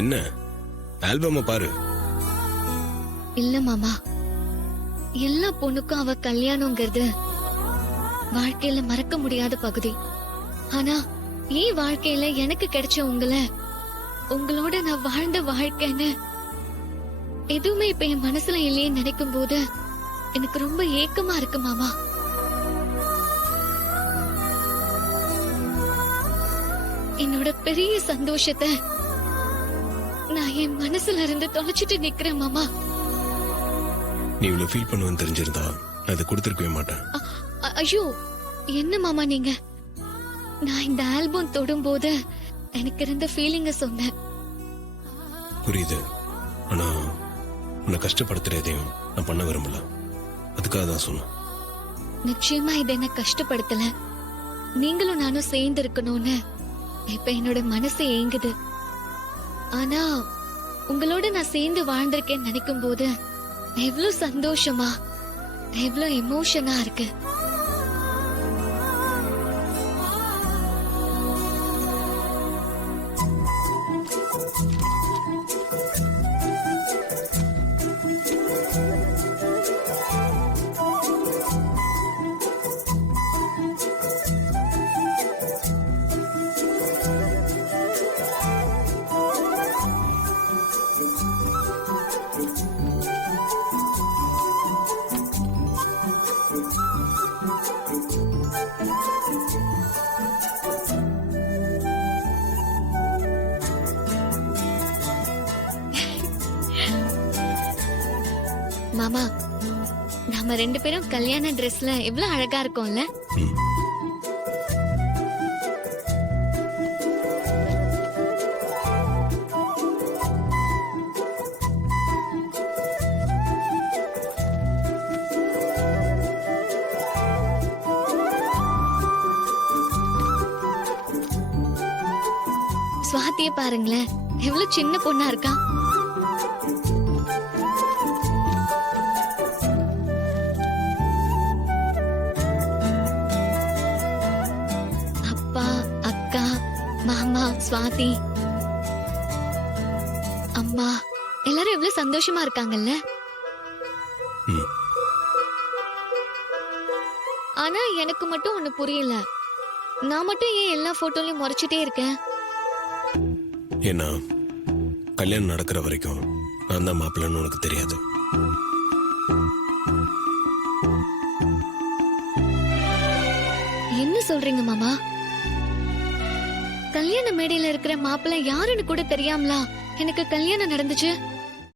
என்ன ஆல்பம் பாரு. இல்ல மாமா, எல்லா பொண்ணுக்கும் அவ கல்யாணங்கிறது வாழ்க்கையில மறக்க முடியாத பகுதி. ஆனா என் வாழ்க்கையில எனக்கு கிடைச்ச உங்களோட நான் வாழ்ந்த வாழ்க்கைன்னு எதுவுமே இப்ப என் மனசுல இல்லையே நினைக்கும் போது எனக்கு ரொம்ப ஏக்கமா இருக்கு மாமா. என்னோட பெரிய சந்தோஷத்தை நான் என் மனசுல இருந்து தொலைச்சிட்டு நிக்கிறேன் மாமா. நீ இவ்வளவு ஃபீல் பண்ணுவேன்னு தெரிஞ்சிருந்தா நான் அதை கொடுத்திருக்கவே மாட்டேன். ஐயோ, என்ன மாமா நீங்க? நான் இந்த ஆல்பம் தொடும்போது எனக்கு இருந்த ஃபீலிங்க சொன்னேன். புரியுது, ஆனா உன்னை கஷ்டப்படுத்துற எதையும் நான் பண்ண விரும்பல. அதுக்காக தான் சொன்னேன். நிச்சயமா இது என்ன கஷ்டப்படுத்தல. நீங்களும் நானும் சேர்ந்து இருக்கணும்னு இப்ப என்னோட மனசு ஏங்குது. ஆனா உங்களோட நான் சேர்ந்து வாழ்ந்திருக்கேன்னு நினைக்கும் போது எவ்வளவு சந்தோஷமா, எவ்வளவு எமோஷனா இருக்கு. மாமா, நாம ரெண்டு பேரும் கல்யாண ட்ரெஸ்ல எவ்வளவு அழகா இருக்கோம்ல. சுவாத்திய பாருங்களேன், எவ்வளவு சின்ன பொண்ணா இருக்கா. மாமா, சுவாதி, அம்மா எல்லாரும் எவ்வளவு சந்தோஷமா இருக்காங்கல்ல. ஆனா எனக்கு மட்டும் ஒண்ணு புரியல. நான் மட்டும் ஏன் எல்லா போட்டோலயும் முறைச்சிட்டே இருக்கேன்? ஏன்னா கல்யாணம் நடக்கிற வரைக்கும் நான் தான் மாப்பிள்ளன்னு உனக்கு தெரியாது. என்ன சொல்றீங்க மாமா? கல்யாண மேடையில இருக்கிற மாப்பிள்ளை யாருன்னு கூட தெரியாமலா எனக்கு கல்யாணம் நடந்துச்சு?